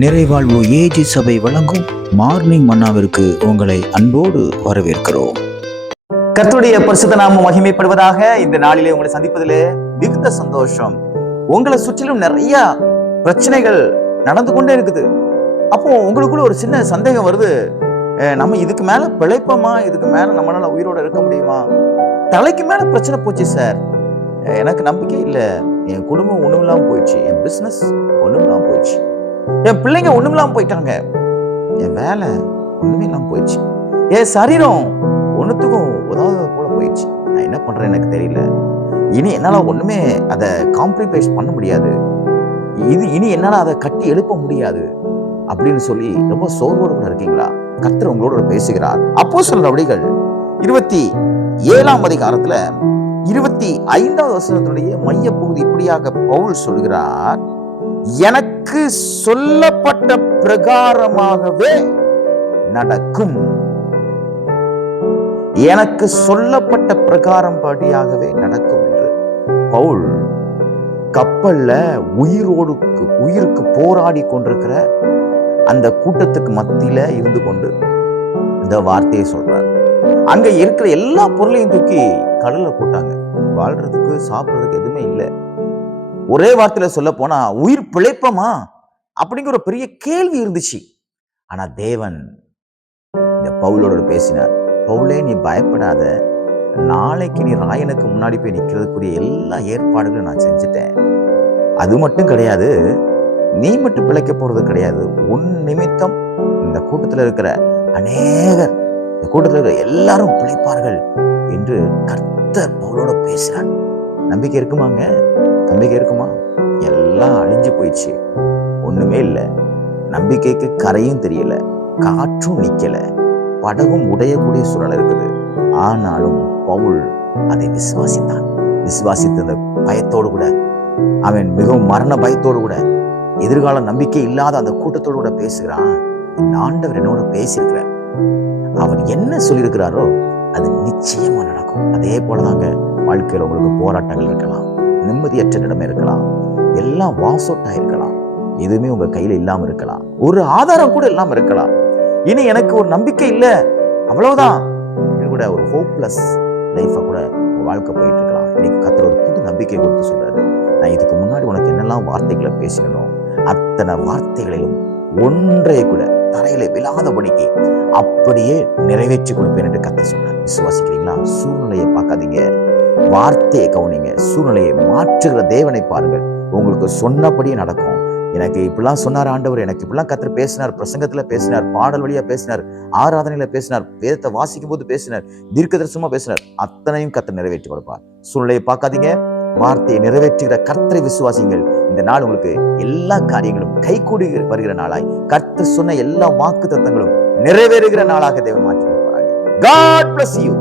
நிறைவாழ்வு AG சபை வழங்கும் morning மன்னாவிற்கு உங்களை அன்போடு வரவேற்கிறோம். கர்த்தருடைய பரிசுத்த நாமம் மகிமைப்படுவதாக. இந்த நாளிலே உங்களை சந்திப்பதிலே மிகுந்த சந்தோஷம். உங்களை சுற்றிலும் நிறைய பிரச்சனைகள் நடந்து கொண்டே இருக்குது. அப்போ உங்களுக்குள்ள ஒரு சின்ன சந்தேகம் வருது, நம்ம இதுக்கு மேல பிழைப்போமா, இதுக்கு மேல நம்மளால உயிரோட இருக்க முடியுமா, தலைக்கு மேல பிரச்சனை போச்சு சார், எனக்கு நம்பிக்கை இல்லை, என் குடும்பம் ஒண்ணுமில்லாம போயிடுச்சு, என் பிசினஸ் ஒண்ணுமில்லாம போயிடுச்சு, என் பிள்ளைங்க ஒண்ணுமில்லாம போயிட்டாங்க, என் வேலை ஒண்ணுமே இல்லாம போயிடுச்சு, என் சரீரம் ஒண்ணுத்துக்கும் உதவாத போல போயிடுச்சு, நான் என்ன பண்றேன்னு எனக்கு தெரியல, இனி என்னால ஒண்ணுமே அதை காம்ப்ரமைஸ் பண்ண முடியாது, இனி என்னால அதை கட்டி எழுப்ப முடியாது அப்படின்னு சொல்லி ரொம்ப சோர்வோடு கூட இருக்கீங்களா? கர்த்தர் உங்களோட பேசுகிறார். அப்போஸ்தலர் நடவடிக்கைகள் 27ஆம் அதிகாரத்துல 25வது வசனத்தினுடைய மைய பகுதி இப்படியாக பவுல் சொல்கிறார், எனக்கு சொல்லப்பட்ட பிரகாரமாகவே நடக்கும், எனக்கு சொல்லப்பட்ட பிரகாரம் படியாகவே நடக்கும் என்று பவுல் கப்பல்ல உயிருக்கு போராடி கொண்டிருக்கிற அந்த கூட்டத்துக்கு மத்தியில இருந்து கொண்டு இந்த வார்த்தையை சொல்றார். அங்க இருக்கிற எல்லா பொருளையும் தூக்கி கடல்ல போட்டாங்க, வாழ்றதுக்கு சாப்பிடுறதுக்கு எதுவுமே இல்லை. ஒரே வார்த்தையில சொல்ல போனா உயிர் பிழைப்பமா அப்படிங்கிற ஒரு பெரிய கேள்வி இருந்துச்சு. ஆனா தேவன் இந்த பவுலோட பேசினார், பவுலே நீ பயப்படாத, நாளைக்கு நீ ராயனுக்கு முன்னாடி போய் நிக்கிறதுக்குரிய எல்லா ஏற்பாடுகளும் நான் செஞ்சுட்டேன், அது மட்டும் கிடையாது, நீ மட்டும் பிழைக்க போறது கிடையாது, உன் நிமித்தம் இந்த கூட்டத்தில் இருக்கிற அநேகர், இந்த கூட்டத்தில் இருக்கிற எல்லாரும் பிழைப்பார்கள் என்று கர்த்தர் பவுலோட பேசுறார். நம்பிக்கை இருக்குமாங்க? நம்பிக்கை இருக்குமா? எல்லாம் அழிஞ்சு போயிடுச்சு, ஒண்ணுமே இல்லை, நம்பிக்கைக்கு கரையும் தெரியல, காற்றும் நிக்கல, படகும் உடையக்கூடிய சூழல் இருக்குது. ஆனாலும் பவுல் அதை விசுவாசித்த பயத்தோடு கூட, அவன் மிகவும் மரண பயத்தோடு கூட, எதிர்கால நம்பிக்கை இல்லாத அந்த கூட்டத்தோடு கூட பேசுகிறான். இந்த ஆண்டவர் என்னோட பேசியிருக்கிறார், அவர் என்ன சொல்லியிருக்கிறாரோ அது நிச்சயமா நடக்கும். அதே போலதாங்க வாழ்க்கையில உங்களுக்கு போராட்டங்கள் இருக்கலாம், நிம்மதியற்ற நிலைமை இருக்கலாம், எல்லாம் வாசோட்டா இருக்கலாம், எதுவுமே உங்க கையில இல்லாம இருக்கலாம், ஒரு ஆதாரம் கூட இல்லாம இருக்கலாம், இனி எனக்கு ஒரு நம்பிக்கை இல்லை, அவ்வளவுதான் கூட ஒரு ஹோப்லெஸ் லைஃபை கூட வாழ்க்கை போயிட்டு இருக்கலாம். இன்னைக்கு கர்த்தர் ஒரு புது நம்பிக்கை கொடுத்து சொல்றாரு, நான் இதுக்கு முன்னாடி உனக்கு என்னெல்லாம் வார்த்தைகளை பேசிக்கணும் அத்தனை வார்த்தைகளிலும் ஒன்றை கூட தரையில விழாதபடிக்கு அப்படியே நிறைவேற்றி கொடுப்பேன் என்று கர்த்தர் சொன்னார். விசுவாசிக்கிறீங்களா? சூழ்நிலையை பார்க்காதீங்க, வார்த்தையை கவனிங்க, சூழ்நிலையை மாற்றுகிற தேவனை பாருங்கள், உங்களுக்கு சொன்னபடியே நடக்கும். எனக்கு இப்படிலாம் சொன்னார் ஆண்டவர், எனக்கு இப்படிலாம் கர்த்தர் பேசினார், பிரசங்கத்துல பேசினார், பாடல் வழியா பேசினார், ஆராதனையில பேசினார், வேதத்தை வாசிக்கும் போது பேசினார், தீர்க்கதரிசனமா பேசினார், அத்தனையும் கர்த்தர் நிறைவேற்றி கொடுப்பார். சூழ்நிலையை பார்க்காதீங்க, வார்த்தையை நிறைவேற்றுகிற கர்த்தரை விசுவாசிங்கள். இந்த நாள் உங்களுக்கு எல்லா காரியங்களும் கைகூடி வருகிற நாளாய், கர்த்தர் சொன்ன எல்லா வாக்கு தத்தங்களும் நிறைவேறுகிற நாளாக தேவன் மாற்றி கொடுப்பாங்க. God bless you.